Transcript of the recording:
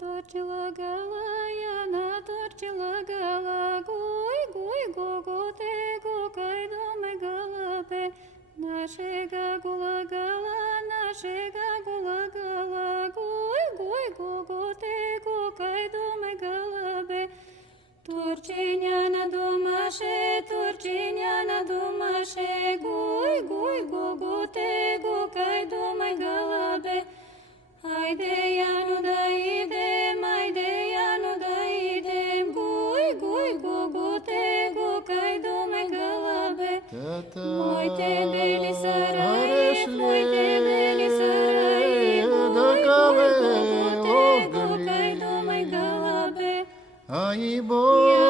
наторчила гала, я наторчила гала, гуй, гугуте, гукай доме галапе, нашега гула гала, гуй, гугуте, гукай доме галапе, Турчиняна думаше, гуй, гугуте, гукай доме галапе, Ajde Janu da idem, guj, gugute, gukaj dome galabe. Moj te beli saraji, guj, gugute, gukaj dome galabe. Ai, boy.